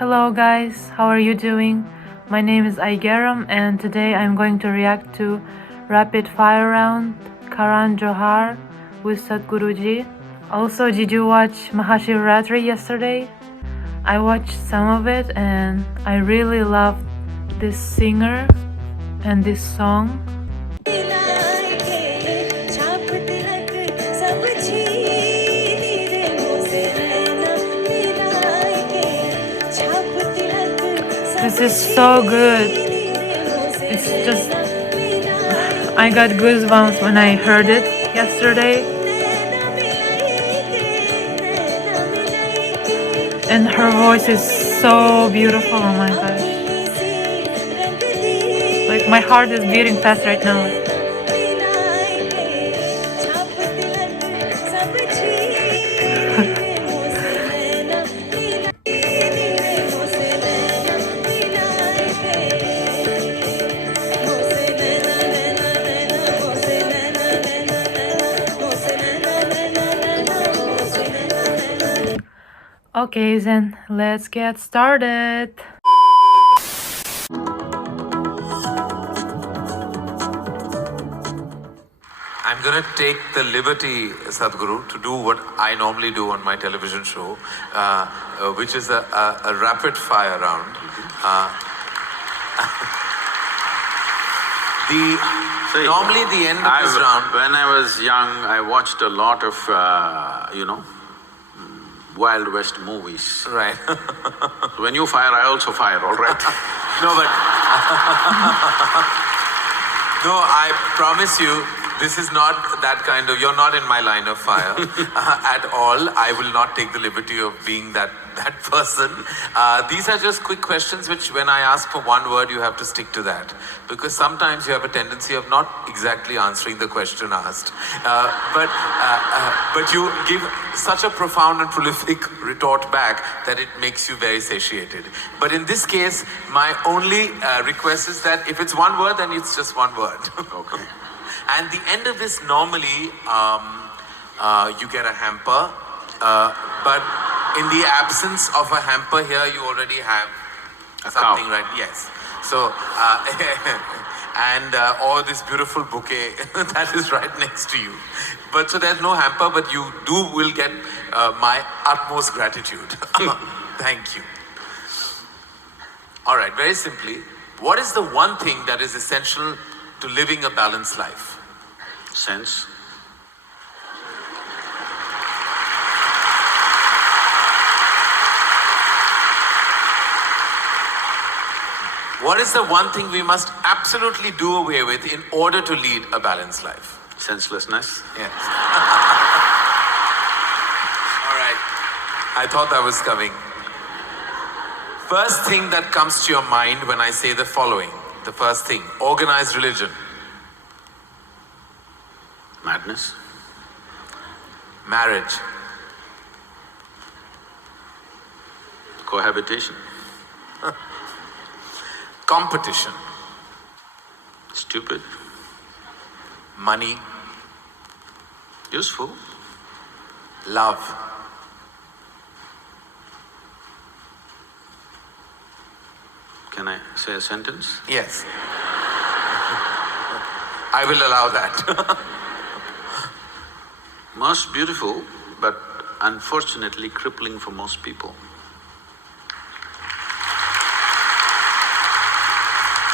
Hello guys, how are you doing? My name is Aigerim and today I'm going to react to rapid fire round Karan Johar with Sadhguruji. Also, did you watch Mahashivratri yesterday? I watched some of it and I really loved this singer and this song. This is so good. It's just, I got goosebumps when I heard it yesterday. And her voice is so beautiful, oh my gosh. Like my heart is beating fast right now. Okay, then let's get started. I'm going to take the liberty, Sadhguru, to do what I normally do on my television show, which is a rapid fire round. Normally the end of this round… When I was young, I watched a lot of, Wild West movies. Right. When you fire, I also fire, all right? No, but… No, I promise you, this is not that kind of… You're not in my line of fire at all. I will not take the liberty of being that person. These are just quick questions which when I ask for one word, you have to stick to that. Because sometimes you have a tendency of not exactly answering the question asked. But you give such a profound and prolific retort back that it makes you very satiated. But in this case, my only request is that if it's one word, then it's just one word. Okay. And the end of this, normally, you get a hamper, but in the absence of a hamper here, you already have something, right? Yes. So, and this beautiful bouquet that is right next to you. But so there's no hamper, but you will get my utmost gratitude. Thank you. All right, very simply, what is the one thing that is essential to living a balanced life? Sense. What is the one thing we must absolutely do away with in order to lead a balanced life? Senselessness. Yes. All right. I thought that was coming. First thing that comes to your mind when I say the following. The first thing, organized religion. Madness. Marriage. Cohabitation. Competition. Stupid. Money. Useful. Love. Can I say a sentence? Yes. I will allow that. Most beautiful, but unfortunately crippling for most people.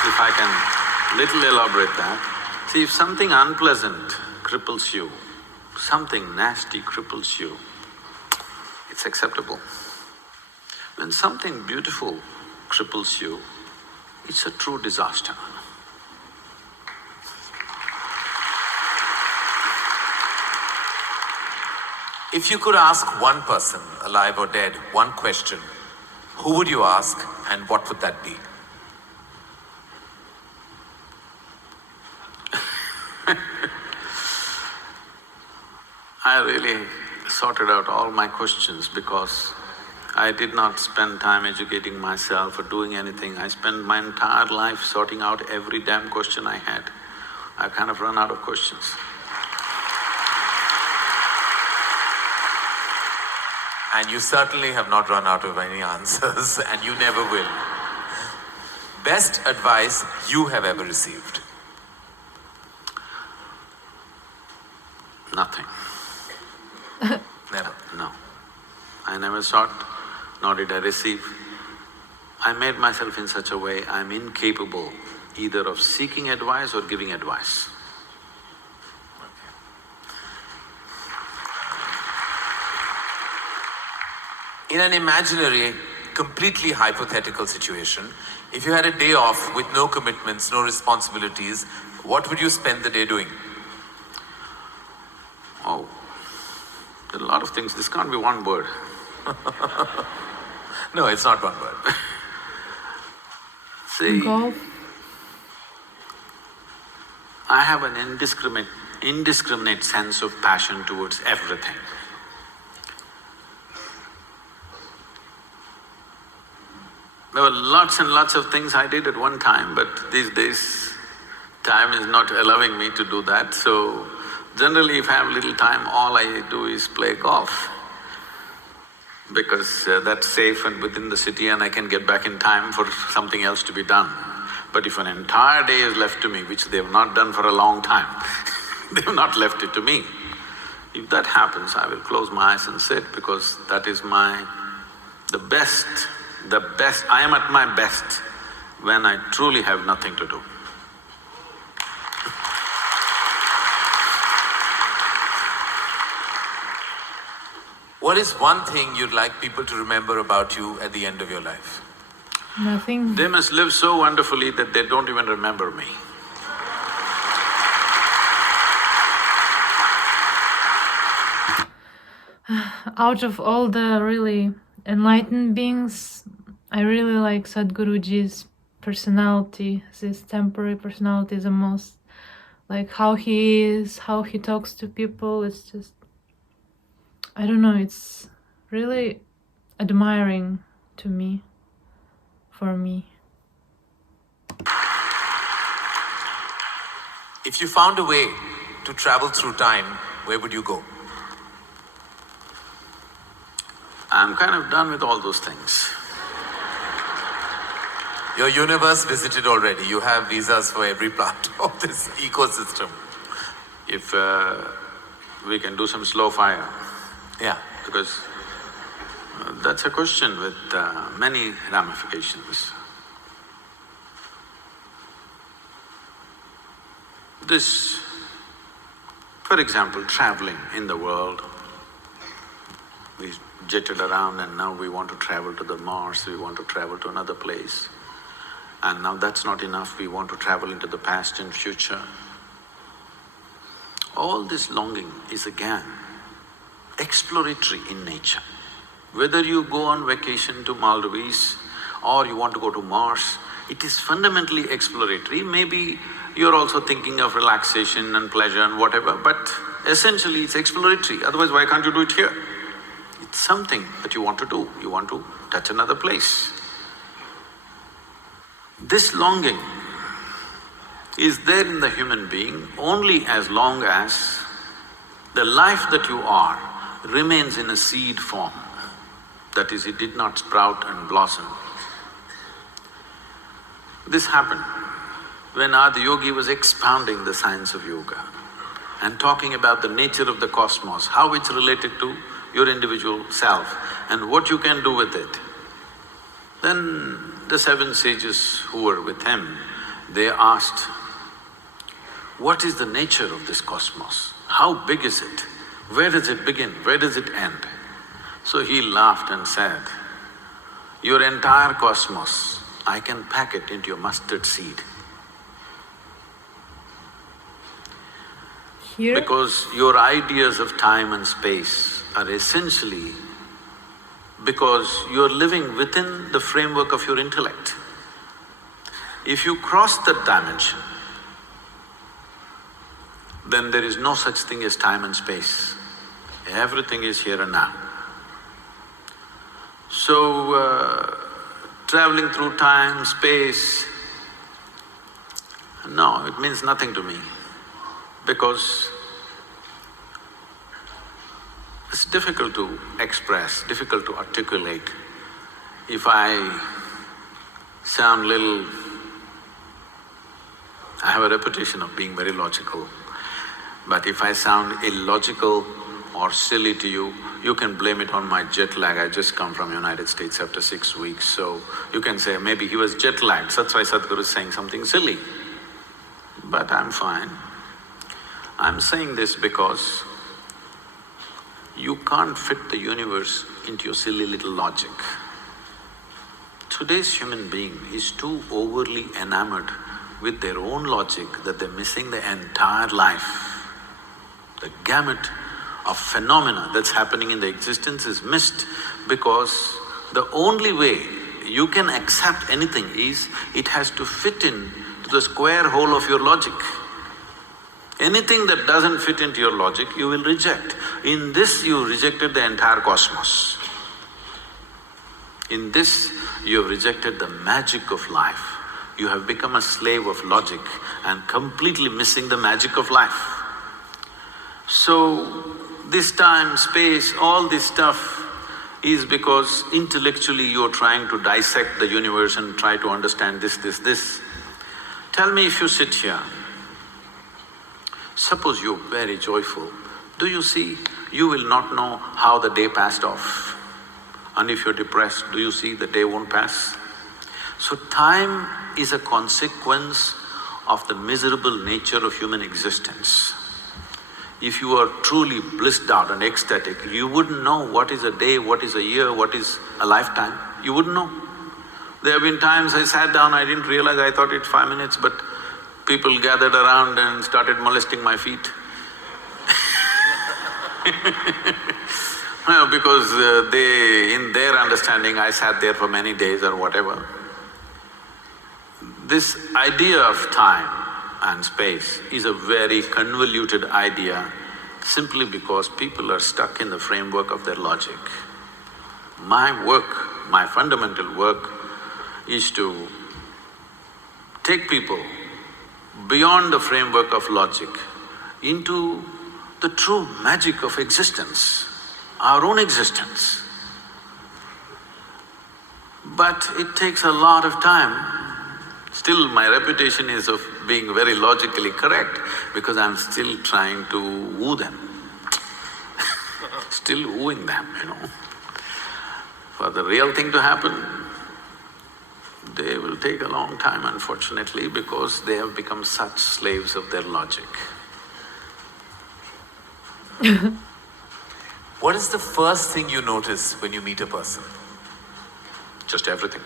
If I can little elaborate that, see, if something unpleasant cripples you, something nasty cripples you, it's acceptable. When something beautiful cripples you, it's a true disaster. If you could ask one person, alive or dead, one question, who would you ask and what would that be? I really sorted out all my questions because I did not spend time educating myself or doing anything. I spent my entire life sorting out every damn question I had. I've kind of run out of questions. And you certainly have not run out of any answers, and you never will. Best advice you have ever received? Nothing. Never. No. I never sought, nor did I receive. I made myself in such a way I'm incapable either of seeking advice or giving advice. In an imaginary, completely hypothetical situation, if you had a day off with no commitments, no responsibilities, what would you spend the day doing? Oh, there are a lot of things. This can't be one word. No, it's not one word. See, Golf. I have an indiscriminate sense of passion towards everything. There were lots and lots of things I did at one time, but these days, time is not allowing me to do that, so generally if I have little time, all I do is play golf. Because that's safe and within the city and I can get back in time for something else to be done. But if an entire day is left to me, which they have not done for a long time, they have not left it to me. If that happens, I will close my eyes and sit, because that is the best, I am at my best when I truly have nothing to do. What is one thing you'd like people to remember about you at the end of your life? Nothing. They must live so wonderfully that they don't even remember me. Out of all the really enlightened beings, I really like Sadhguruji's personality, his temporary personality the most. Like how he is, how he talks to people, it's just… I don't know, it's really admiring to me, for me. If you found a way to travel through time, where would you go? I'm kind of done with all those things. Your universe visited already. You have visas for every part of this ecosystem. If we can do some slow fire, Yeah. because that's a question with many ramifications. This, for example, traveling in the world, we jetted around and now we want to travel to the Mars, we want to travel to another place. And now that's not enough, we want to travel into the past and future. All this longing is again exploratory in nature. Whether you go on vacation to Maldives or you want to go to Mars, it is fundamentally exploratory. Maybe you're also thinking of relaxation and pleasure and whatever, but essentially it's exploratory, otherwise why can't you do it here? It's something that you want to do, you want to touch another place. This longing is there in the human being only as long as the life that you are remains in a seed form. That is, it did not sprout and blossom. This happened when Adi Yogi was expounding the science of yoga and talking about the nature of the cosmos, how it's related to your individual self and what you can do with it. Then the seven sages who were with him, they asked, what is the nature of this cosmos? How big is it? Where does it begin? Where does it end? So he laughed and said, your entire cosmos, I can pack it into your mustard seed. Here? Because your ideas of time and space are essentially because you're living within the framework of your intellect. If you cross that dimension, then there is no such thing as time and space. Everything is here and now. So, traveling through time, space, no, it means nothing to me, because this difficult to express, difficult to articulate. If I sound little… I have a reputation of being very logical, but if I sound illogical or silly to you, you can blame it on my jet lag. I just come from United States after 6 weeks, so you can say maybe he was jet lagged, that's why Sadhguru is saying something silly. But I'm fine. I'm saying this because you can't fit the universe into your silly little logic. Today's human being is too overly enamored with their own logic that they're missing the entire life. The gamut of phenomena that's happening in the existence is missed because the only way you can accept anything is it has to fit in to the square hole of your logic. Anything that doesn't fit into your logic, you will reject. In this, you rejected the entire cosmos. In this, you have rejected the magic of life. You have become a slave of logic and completely missing the magic of life. So, this time, space, all this stuff is because intellectually you're trying to dissect the universe and try to understand this. Tell me, if you sit here, suppose you're very joyful, do you see, you will not know how the day passed off. And if you're depressed, do you see the day won't pass? So time is a consequence of the miserable nature of human existence. If you are truly blissed out and ecstatic, you wouldn't know what is a day, what is a year, what is a lifetime. You wouldn't know. There have been times I sat down, I didn't realize, I thought it's 5 minutes, but people gathered around and started molesting my feet. Well, because in their understanding, I sat there for many days or whatever. This idea of time and space is a very convoluted idea simply because people are stuck in the framework of their logic. My work, my fundamental work is to take people beyond the framework of logic into the true magic of existence, our own existence. But it takes a lot of time. Still, my reputation is of being very logically correct because I'm still trying to woo them. Still wooing them, you know. For the real thing to happen, they will take a long time, unfortunately, because they have become such slaves of their logic. What is the first thing you notice when you meet a person? Just everything.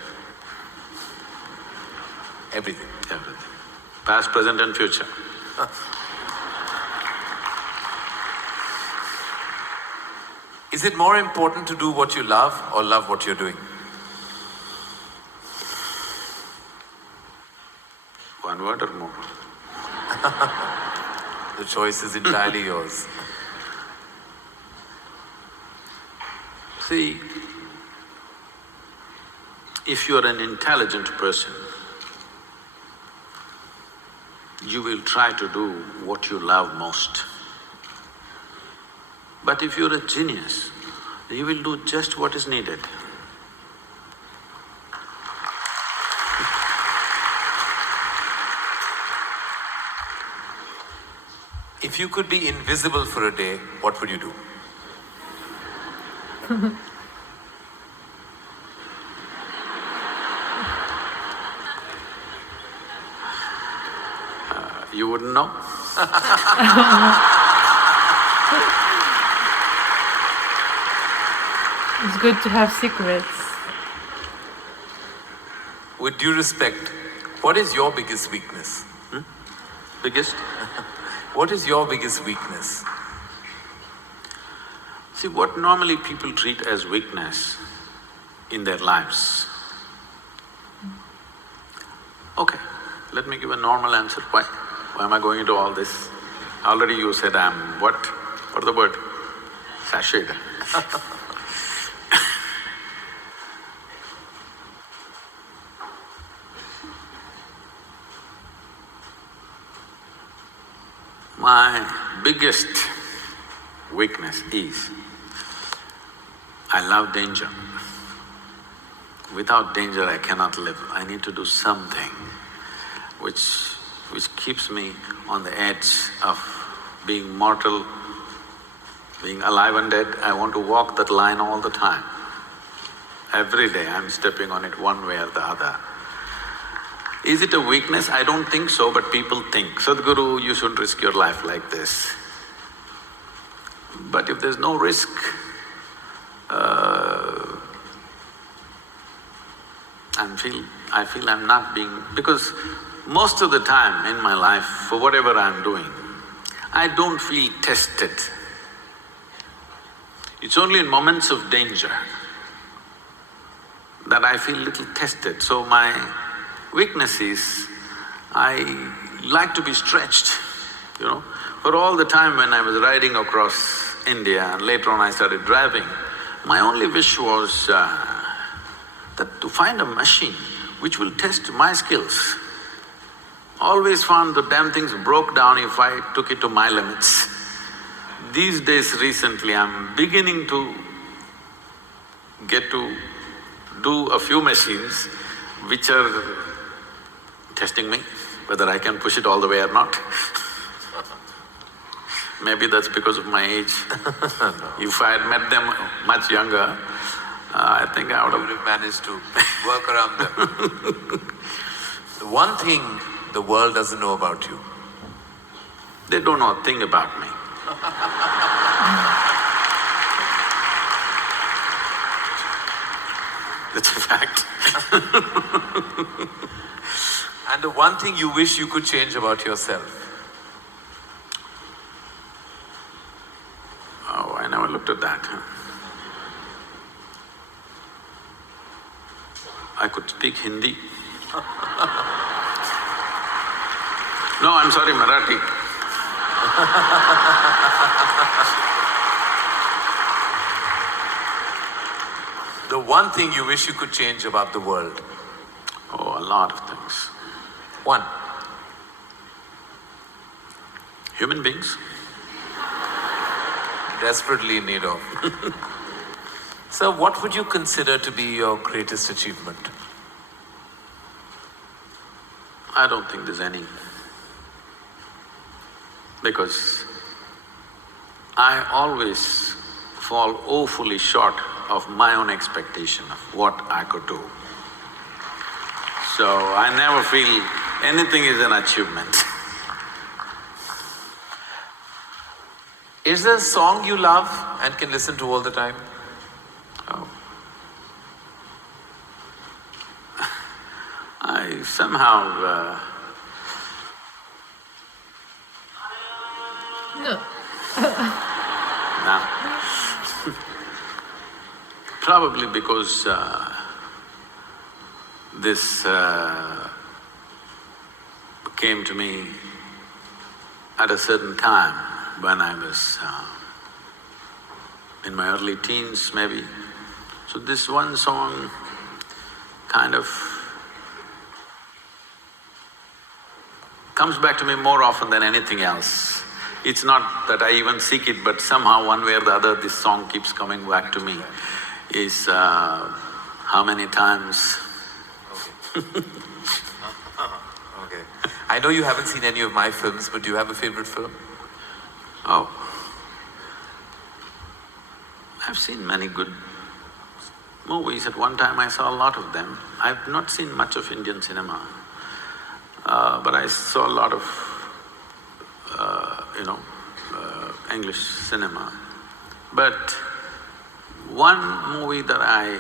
Everything. Everything. Past, present and future. Is it more important to do what you love or love what you're doing? One word or more? The choice is entirely yours. See, if you're an intelligent person, you will try to do what you love most. But if you're a genius, you will do just what is needed. If you could be invisible for a day, what would you do? You wouldn't know? It's good to have secrets. With due respect, what is your biggest weakness? Biggest? What is your biggest weakness? See, what normally people treat as weakness in their lives. Okay, let me give a normal answer. Why am I going into all this? Already you said I'm what? What's the word? Sashayed. My biggest weakness is I love danger. Without danger I cannot live. I need to do something which keeps me on the edge of being mortal, being alive and dead. I want to walk that line all the time. Every day I'm stepping on it one way or the other. Is it a weakness? I don't think so, but people think, Sadhguru, you shouldn't risk your life like this. But if there's no risk, I feel I'm not being… because most of the time in my life, for whatever I'm doing, I don't feel tested. It's only in moments of danger that I feel little tested. So my weakness is, I like to be stretched, you know. For all the time when I was riding across India and later on I started driving, my only wish was that to find a machine which will test my skills. Always found the damn things broke down if I took it to my limits. These days recently I'm beginning to get to do a few machines which are testing me, whether I can push it all the way or not. Maybe that's because of my age. If I had met them much younger, I think I would have managed to work around them. The one thing the world doesn't know about you. They don't know a thing about me. That's a fact. And the one thing you wish you could change about yourself. Oh, I never looked at that. I could speak Hindi. No, I'm sorry, Marathi. The one thing you wish you could change about the world. Oh, a lot of things. One. Human beings. Desperately in need of. So what would you consider to be your greatest achievement? I don't think there's any. Because I always fall woefully short of my own expectation of what I could do. So I never feel anything is an achievement. Is there a song you love and can listen to all the time? Oh. I somehow… No. No. Probably because this came to me at a certain time when I was in my early teens maybe. So this one song kind of comes back to me more often than anything else. It's not that I even seek it, but somehow one way or the other this song keeps coming back to me. Is how many times… Okay. I know you haven't seen any of my films, but do you have a favorite film? Oh, I've seen many good movies. At one time I saw a lot of them. I've not seen much of Indian cinema, but I saw a lot of English cinema. But one movie that I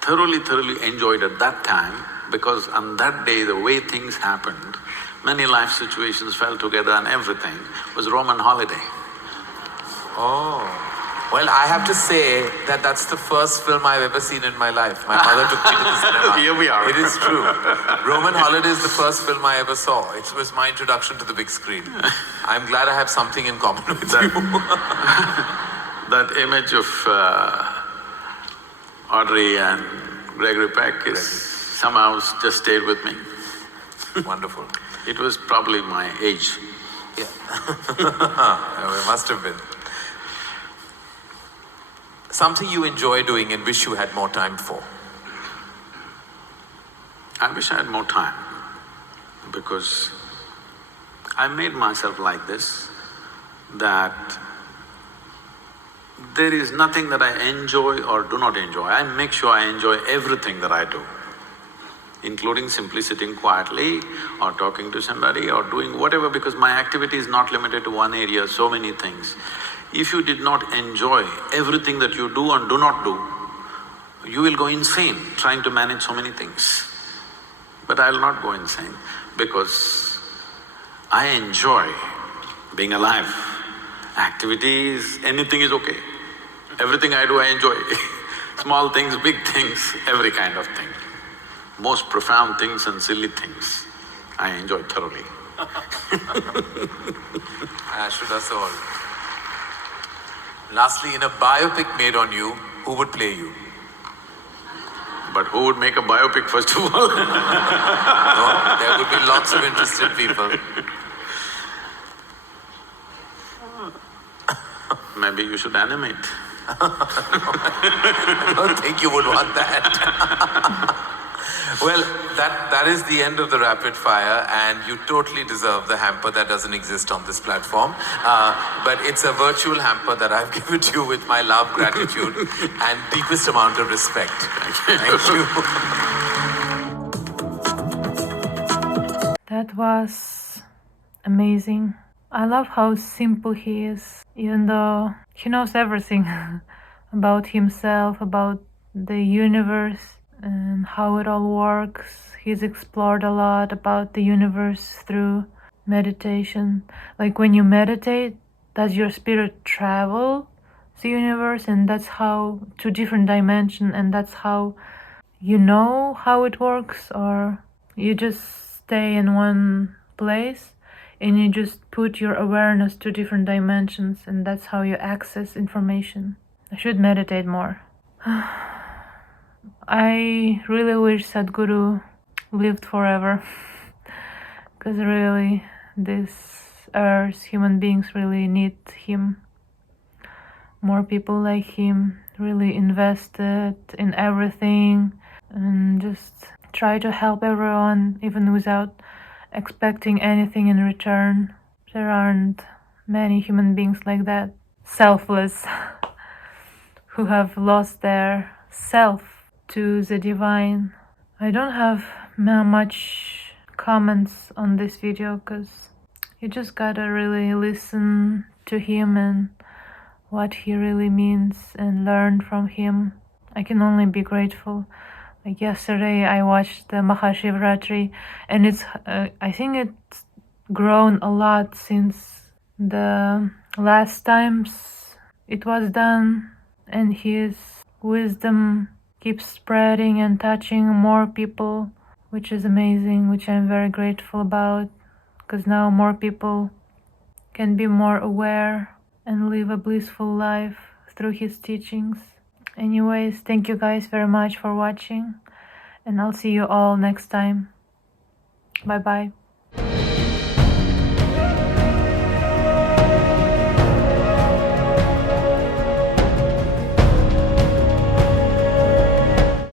thoroughly enjoyed at that time, because on that day the way things happened, many life situations fell together and everything, was Roman Holiday. Oh, well, I have to say that that's the first film I've ever seen in my life. My mother took me to the cinema. Here we are. It is true. Roman Holiday is the first film I ever saw. It was my introduction to the big screen. I'm glad I have something in common with you. That image of Audrey and Gregory Peck is somehow just stayed with me. Wonderful. It was probably my age. Yeah. It must have been. Something you enjoy doing and wish you had more time for. I wish I had more time, because I made myself like this, that there is nothing that I enjoy or do not enjoy. I make sure I enjoy everything that I do, including simply sitting quietly or talking to somebody or doing whatever, because my activity is not limited to one area, so many things. If you did not enjoy everything that you do and do not do, you will go insane trying to manage so many things. But I'll not go insane, because I enjoy being alive. Activities, anything is okay. Everything I do, I enjoy. Small things, big things, every kind of thing. Most profound things and silly things, I enjoy thoroughly. Should us all. Lastly, in a biopic made on you, who would play you? But who would make a biopic, first of all? No, there would be lots of interested people. Maybe you should animate. I don't think you would want that. Well, that is the end of the rapid fire, and you totally deserve the hamper that doesn't exist on this platform. But it's a virtual hamper that I've given to you with my love, gratitude, and deepest amount of respect. Thank you. That was amazing. I love how simple he is, even though he knows everything about himself, about the universe, and how it all works. He's explored a lot about the universe through meditation. Like when you meditate, does your spirit travel the universe, and that's how to different dimension, and that's how you know how it works? Or you just stay in one place and you just put your awareness to different dimensions, and that's how you access information. I should meditate more. I really wish Sadhguru lived forever, because really this earth, human beings really need him. More people like him really invested in everything and just try to help everyone, even without expecting anything in return. There aren't many human beings like that, selfless, who have lost their self to the divine. I don't have much comments on this video, because you just gotta really listen to him and what he really means and learn from him. I can only be grateful. Like yesterday I watched the Mahashivratri, and it's I think it's grown a lot since the last times it was done, and his wisdom keeps spreading and touching more people, which is amazing, which I'm very grateful about, because now more people can be more aware and live a blissful life through his teachings. Anyways, thank you guys very much for watching, and I'll see you all next time. Bye bye.